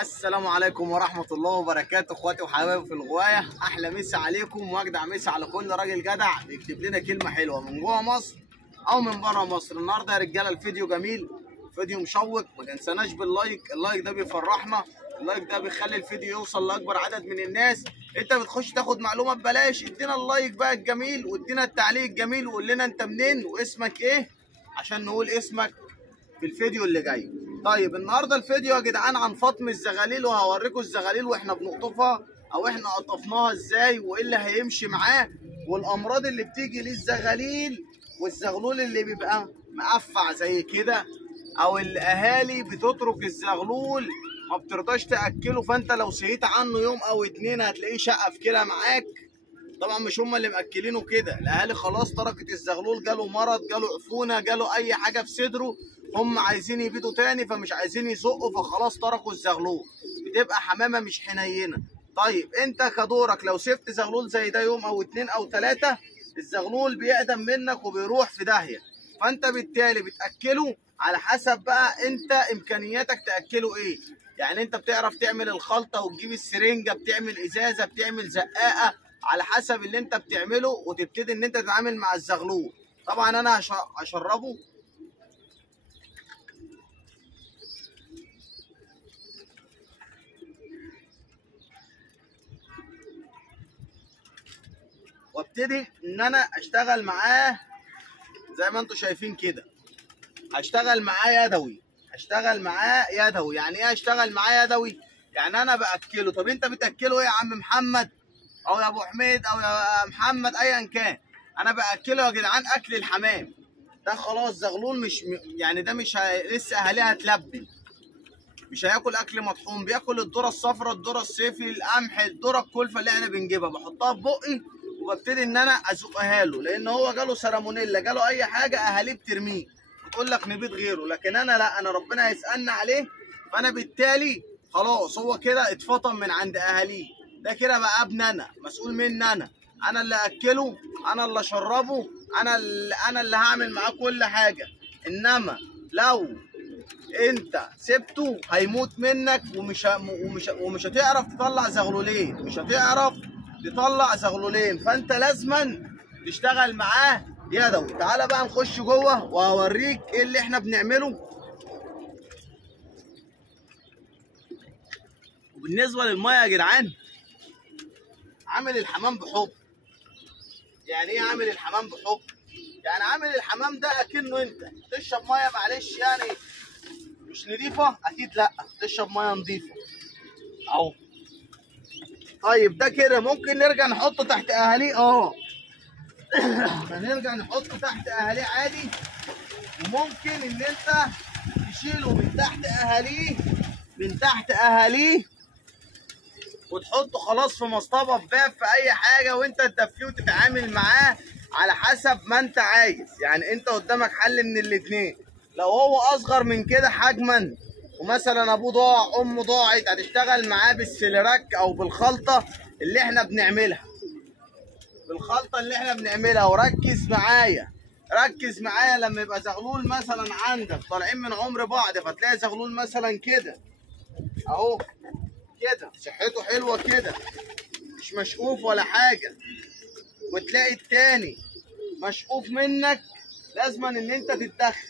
السلام عليكم ورحمة الله وبركاته، اخواتي وحبايبي في الغواية. احلى مسا عليكم واجدع مسا على كل راجل جدع بيكتب لنا كلمة حلوة من جوه مصر او من بره مصر. النهارده يا رجالة الفيديو جميل، فيديو مشوق. ما تنساناش باللايك، اللايك ده بيفرحنا، اللايك ده بيخلي الفيديو يوصل لاكبر عدد من الناس. انت بتخش تاخد معلومة ببلاش، ادينا اللايك بقى الجميل وادينا التعليق الجميل وقول لنا انت منين واسمك ايه عشان نقول اسمك في الفيديو اللي جاي. طيب النهارده الفيديو يا جدعان عن فطم الزغاليل، وهوريكم الزغاليل واحنا بنقطفها او احنا قطفناها ازاي وايه اللي هيمشي معاه، والامراض اللي بتيجي للزغاليل، والزغلول اللي بيبقى مقفع زي كده، او الاهالي بتترك الزغلول ما بترضاش تاكله، فانت لو سهيت عنه يوم او اتنين هتلاقيه شقف كده معاك. طبعا مش هم اللي مأكلينه كده، الاهالي خلاص تركت الزغلول، جاله مرض، جاله عفونه، جاله اي حاجه في صدره، هم عايزين يبيدوا تاني فمش عايزين يزقوا، فخلاص تركوا الزغلول. بتبقى حمامه مش حنينه. طيب انت كدورك لو سبت زغلول زي ده يوم او اتنين او تلاته، الزغلول بيقدم منك وبيروح في داهيه، فانت بالتالي بتاكله على حسب بقى انت امكانياتك تاكله ايه. يعني انت بتعرف تعمل الخلطه وتجيب السرنجه، بتعمل ازازه، بتعمل زقاقه، على حسب اللي انت بتعمله، وتبتدي ان انت تتعامل مع الزغلول. طبعا انا هشربه وابتدي ان انا اشتغل معاه زي ما انتم شايفين كده. هشتغل معاه يدوي، هشتغل معاه يدوي. يعني ايه هشتغل معاه يدوي؟ يعني انا باكله. طب انت بتاكله ايه يا عم محمد او يا ابو حميد او يا محمد ايا كان؟ انا باكله يا جدعان اكل الحمام. ده خلاص زغلول مش يعني ده مش لسه اهاليها هتلبي، مش هياكل اكل مطحون، بياكل الذره الصفراء، الذره الصيفي، القمح، الذره الكلفه اللي احنا بنجيبها، بحطها في بقي وببتدي ان انا ازقها له، لان هو جاله سالمونيلا، جاله اي حاجه اهاليه بترميه وتقول لك نبيد غيره، لكن انا لا، انا ربنا هيسالنا عليه، فانا بالتالي خلاص هو كده اتفطم من عند اهاليه، ده كده بقى ابني انا، مسؤول مني انا اللي اكله، انا اللي اشربه، انا اللي هعمل معاه كل حاجه. انما لو انت سبته هيموت منك، ومش هتعرف تطلع زغلولين، مش هتعرف تطلع زغلولين، فانت لازما تشتغل معاه يدوي. تعالى بقى نخش جوه وهوريك ايه اللي احنا بنعمله. وبالنسبه للميه يا جدعان، عامل الحمام بحب. يعني ايه عامل الحمام بحب؟ يعني عامل الحمام ده اكنه انت تشرب ميه، معلش يعني مش نضيفه، اكيد لا، تشرب ميه نضيفه اهو. طيب ده كده ممكن نرجع نحطه تحت اهاليه، هنرجع نحطه تحت اهاليه عادي، وممكن ان انت تشيله من تحت اهاليه، من تحت اهاليه، وتحطه خلاص في مصطبه، في باب، في اي حاجه، وانت تدفيه وتتعامل معاه على حسب ما انت عايز. يعني انت قدامك حل من الاتنين. لو هو اصغر من كده حجما، ومثلا ابوه ضاع، امه ضاعت، هتشتغل معاه بالسلراك او بالخلطه اللي احنا بنعملها، وركز معايا، ركز معايا. لما يبقى زغلول مثلا عندك طالعين من عمر بعض، فتلاقي زغلول مثلا كده اهو، كده صحته حلوه كده، مش مشقوف ولا حاجه، وتلاقي التاني مشقوف منك، لازما ان انت تتدخل.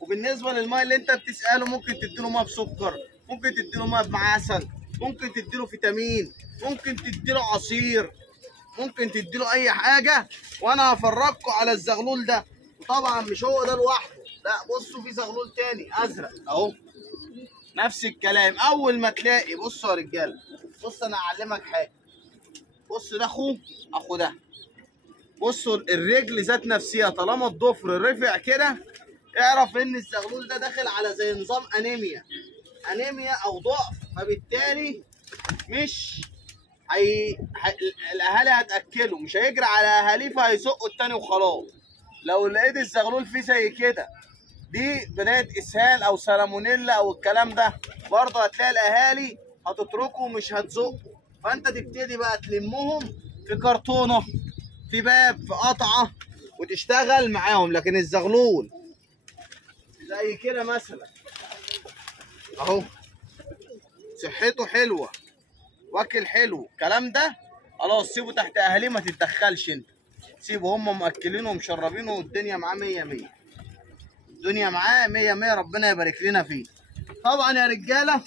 وبالنسبه للميه اللي انت بتساله، ممكن تديله ميه بسكر، ممكن تديله ميه بعسل، ممكن تديله فيتامين، ممكن تديله عصير، ممكن تديله اي حاجه، وانا هفرجكم على الزغلول ده. وطبعا مش هو ده لوحده، لا بصوا في زغلول تاني ازرق اهو، نفس الكلام. اول ما تلاقي، بصوا يا رجاله، بص انا هعلمك حاجه، بص ده اخو ده، بصوا الرجل ذات نفسها طالما الضفر رفع كده، اعرف ان الزغلول ده داخل على زي نظام انيميا او ضعف، فبالتالي مش الاهالي هتاكله، مش هيجري على اهاليه فهيزقوا التاني وخلاص. لو لقيت الزغلول فيه زي كده، دي بدايه اسهال او سالمونيلا او الكلام ده، برضه هتلاقي الاهالي هتتركه مش هتزقه، فانت تبتدي بقى تلمهم في كرتونه، في باب، في قطعه، وتشتغل معاهم. لكن الزغلول زي كده مثلا اهو، صحته حلوه، واكل حلو، الكلام ده خلاص سيبه تحت اهاليه، ما تتدخلش انت، سيبه هم مأكلينه ومشربينه والدنيا معاه 100 100. الدنيا معاه 100 100، ربنا يبارك لنا فيه. طبعا يا رجاله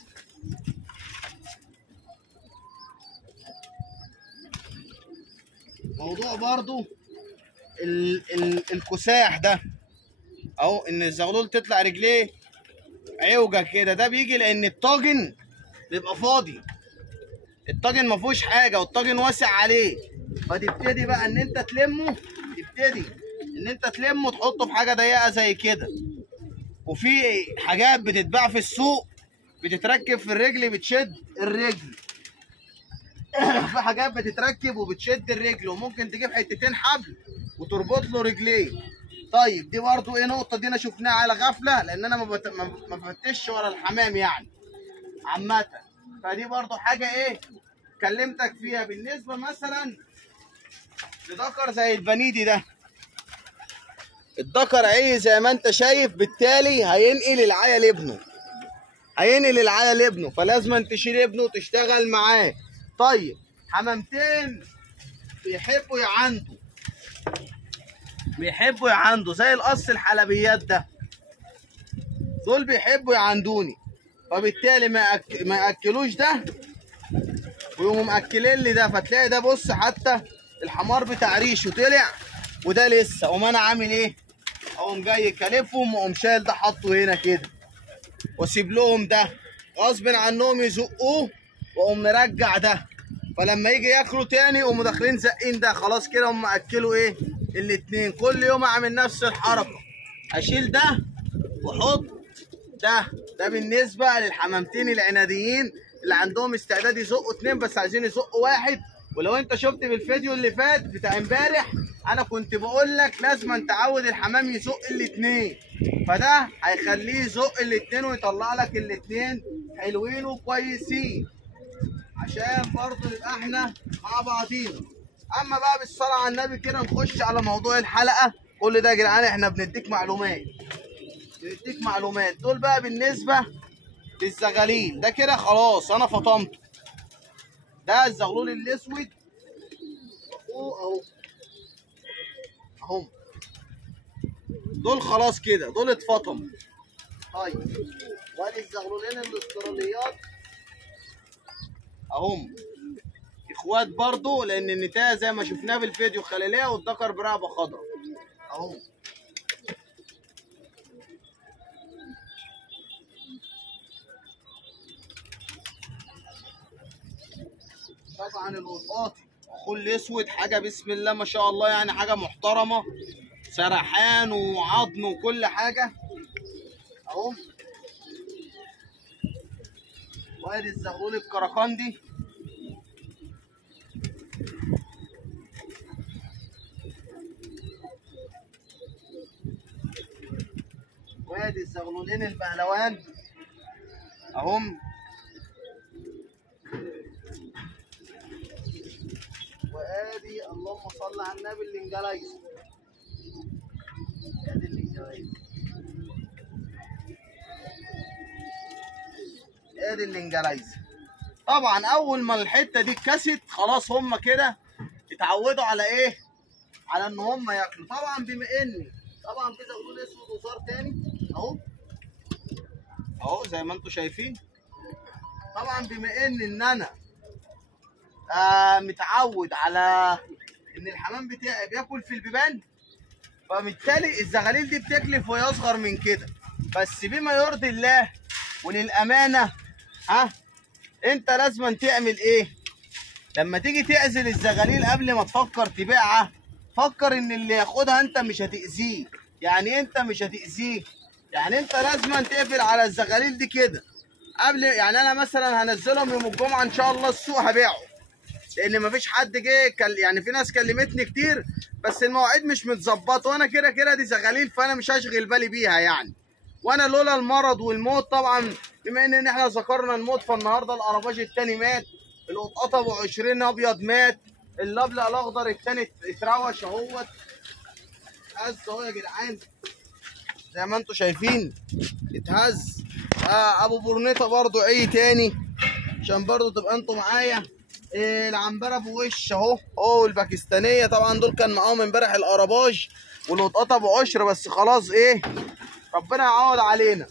موضوع برضو الكساح ده اهو، ان الزغلول تطلع رجليه عوجه كده، ده بيجي لان الطاجن بيبقى فاضي، الطاجن ما فيهوش حاجه والطاجن واسع عليه، فتبتدي بقى ان انت تلمه، تحطه في حاجه ضيقه زي كده. وفي حاجات بتتباع في السوق بتتركب في الرجل بتشد الرجل في حاجات بتتركب وبتشد الرجل، وممكن تجيب حتتين حبل وتربط له رجليه. طيب دي برضو ايه نقطه، دي انا شفناها على غفله، لان انا ما بفتش ورا الحمام يعني عامه. فدي برضو حاجه ايه كلمتك فيها. بالنسبه مثلا لذكر زي البنيدي ده، الذكر عيه زي ما انت شايف، بالتالي هينقل العيا لابنه، فلازم تشيل ابنه وتشتغل معاه. طيب حمامتين بيحبوا يعندوا زي القص الحلبيات ده، دول بيحبوا يعندوني، فبالتالي ما ياكلوش ده ويقوموا مأكلين لي ده، فتلاقي ده بص حتى الحمار بتاع ريشه طلع وده لسه، اقوم انا عامل ايه؟ اقوم جاي كالفهم واقوم شايل ده حاطه هنا كده، واسيب لهم ده غصب عنهم يزقوه، واقوم مرجع ده، فلما يجي ياكلوا تاني يقوموا داخلين زقين ده، خلاص كده هم اكلوا ايه؟ الاتنين. كل يوم اعمل نفس الحركه، اشيل ده واحط ده بالنسبه للحمامتين العناديين اللي عندهم استعداد يزقوا اتنين بس عايزين يزقوا واحد. ولو انت شفت بالفيديو اللي فات بتاع امبارح انا كنت بقول لك لازم تعود الحمام يزق الاتنين، فده هيخليه يزق الاتنين ويطلع لك الاتنين حلوين وكويسين، عشان برضه نبقى احنا مع بعضينا. اما بقى بالصلاه على النبي كده نخش على موضوع الحلقه. كل ده يا جدعان احنا بنديك معلومات. دول بقى بالنسبه للزغاليل، ده كده خلاص انا فطمته. ده الزغلول الاسود اهو، دول خلاص كده دول اتفطموا. طيب وادي الزغلولين الاستراليات اهم، اخوات برضو، لان النتايه زي ما شفناه في الفيديو خليليه والذكر برقبه خضراء اهو. طبعا القطاطي اخوه الاسود حاجه بسم الله ما شاء الله، يعني حاجه محترمه، سرحان وعظم وكل حاجه اهو. وادي الزغلول الكركندي وادي الزغلولين البهلوان اهم، وادي اللهم صل على النبي الانجلايزي، ادي الانجلايزي. طبعا اول ما الحته دي اتكست خلاص هم كده اتعودوا على ايه؟ على ان هم ياكلوا. طبعا بما اني طبعا في زغلول اسود وصار تاني اهو زي ما انتم شايفين. طبعا بما ان انا متعود على ان الحمام بتاعي بياكل في البيبان، فبالتالي الزغاليل دي بتكلف وهي اصغر من كده، بس بما يرضي الله وللامانه انت لازم تعمل ايه؟ لما تيجي تعزل الزغاليل قبل ما تفكر تبيعها، فكر ان اللي ياخدها انت مش هتأذيه. يعني انت مش هتأذيه، يعني انت لازم تقفل على الزغاليل دي كده قبل. يعني انا مثلا هنزلهم يوم الجمعه ان شاء الله السوق هبيعهم، لان مفيش حد جه يعني في ناس كلمتني كتير بس المواعيد مش متظبطه، وانا كده دي زغاليل فانا مش هشغل بالي بيها يعني. وانا لولا المرض والموت طبعا، بما ان احنا ذكرنا الموت، فالنهارده القرباج التاني مات، القطقطه ابو 20 ابيض مات، اللبلق الاخضر التاني اتروش اهوت اتهز اهو يا جدعان زي ما انتم شايفين اتهز. ابو برنيطه برضو عي تاني عشان برضو تبقى انتوا معايا. العنبره بوش اهو الباكستانيه طبعا دول كان معاهم امبارح القرباج والقطقطه بعشر، بس خلاص ربنا يعوض علينا.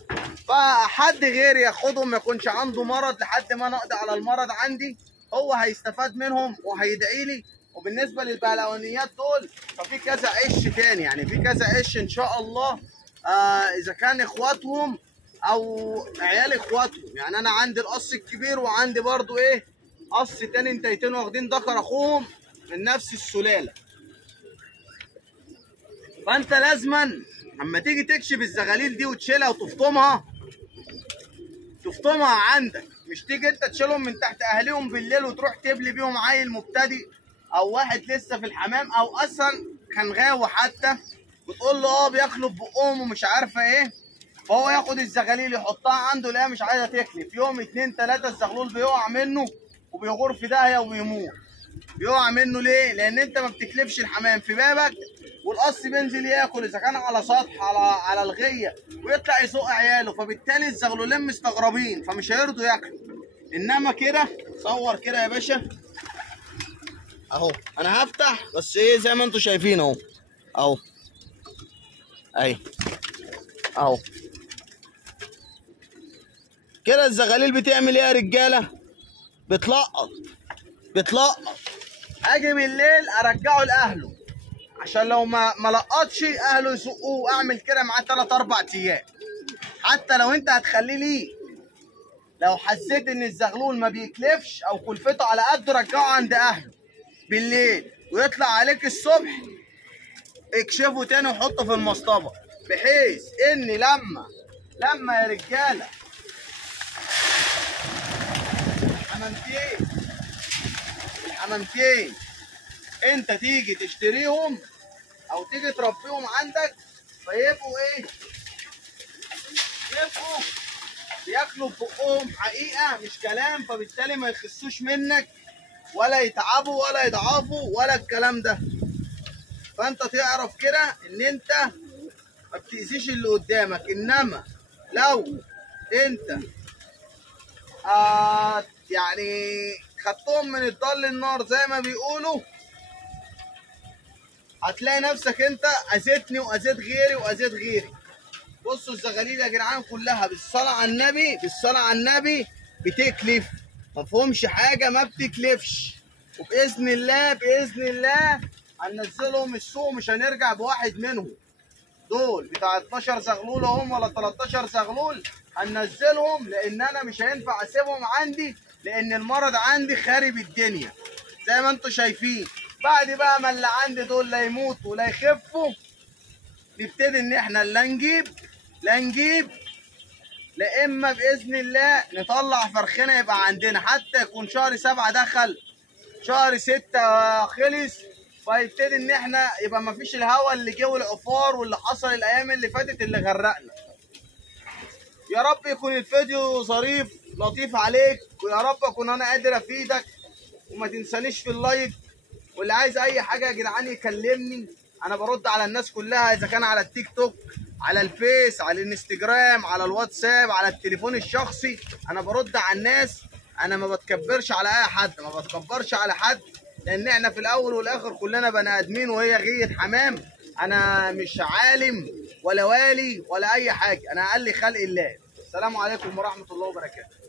فحد غيري ياخدهم ما يكونش عنده مرض لحد ما نقضي على المرض عندي، هو هيستفاد منهم وهيدعي لي. وبالنسبه للبهلوانيات دول ففي كذا عش تاني، يعني في كذا عش ان شاء الله، اذا كان اخواتهم او عيال اخواتهم. يعني انا عندي القص الكبير وعندي برضو قص تاني انتيتين واخدين ذكر اخوهم من نفس السلاله. فانت لازما اما تيجي تكشف الزغاليل دي وتشيلها وتفطمها عندك، مش تيجي انت تشيلهم من تحت اهليهم بالليل وتروح تبلي بيهم عيل مبتدئ او واحد لسه في الحمام او اصلا كان غاوي حتى، وتقول له بياكلوا ببقهم ومش عارفه فهو ياخد الزغاليل يحطها عنده لا مش عايزه تخلف. يوم 2 3 الزغلول بيقع منه وبيغور في داهيه وبيموت. بيقع منه ليه؟ لان انت ما بتكلفش الحمام في بابك، والقص بينزل ياكل اذا كان على سطح على الغيه ويطلع يسوق عياله، فبالتالي الزغلولين مستغربين فمش هيرضوا ياكلوا. انما كده صور كده يا باشا اهو. انا هفتح بس زي ما انتم شايفين اهو اهو كده. الزغاليل بتعمل ايه يا رجاله؟ بتلقط. اجي بالليل ارجعه لاهله عشان لو ما لقطش اهله يسقوه. اعمل كده معاه 3 4 ايام. حتى لو انت هتخليه ليه، لو حسيت ان الزغلول ما بيكلفش او كلفته على قده رجعه عند اهله بالليل ويطلع عليك الصبح اكشفه تاني وحطه في المصطبه، بحيث ان لما يا رجاله الحمامتين انت تيجي تشتريهم او تيجي تربيهم عندك فيبقوا يبقوا بياكلوا ببقهم حقيقه مش كلام، فبالتالي ما يخسوش منك ولا يتعبوا ولا يضعفوا ولا الكلام ده. فانت تعرف كده ان انت ما بتأذيش اللي قدامك. انما لو انت يعني خدتهم من الضل للنار زي ما بيقولوا، هتلاقي نفسك انت اذيتني واذيت غيري بصوا الزغاليل يا جدعان كلها بالصلاه على النبي بتكلف، مفهومش حاجه ما بتكلفش. وباذن الله هننزلهم السوق، مش هنرجع بواحد منهم. دول بتاع 12 زغلول هم ولا 13 زغلول هننزلهم، لان انا مش هينفع اسيبهم عندي، لان المرض عندي خارب الدنيا زي ما انتم شايفين. بعد بقى ما اللي عندي دول لا يموتوا ولا يخفوا، نبتدي ان احنا لا نجيب لا اما باذن الله نطلع فرخنا يبقى عندنا، حتى يكون شهر 7 دخل شهر 6 خلص، فيبتدي ان احنا يبقى ما فيش الهوا اللي جه والعفار واللي حصل الايام اللي فاتت اللي غرقنا. يا رب يكون الفيديو ظريف لطيف عليك، ويا رب اكون انا قادر افيدك. وما تنسانيش في اللايك، واللي عايز اي حاجه يا جدعان يكلمني، انا برد على الناس كلها، اذا كان على التيك توك، على الفيس، على الانستجرام، على الواتساب، على التليفون الشخصي، انا برد على الناس. انا ما بتكبرش على اي حد، ما بتكبرش على حد، لان احنا في الاول والاخر كلنا بني ادمين وهي غية حمام. انا مش عالم ولا والي ولا اي حاجه، انا اقل خلق الله. السلام عليكم ورحمه الله وبركاته.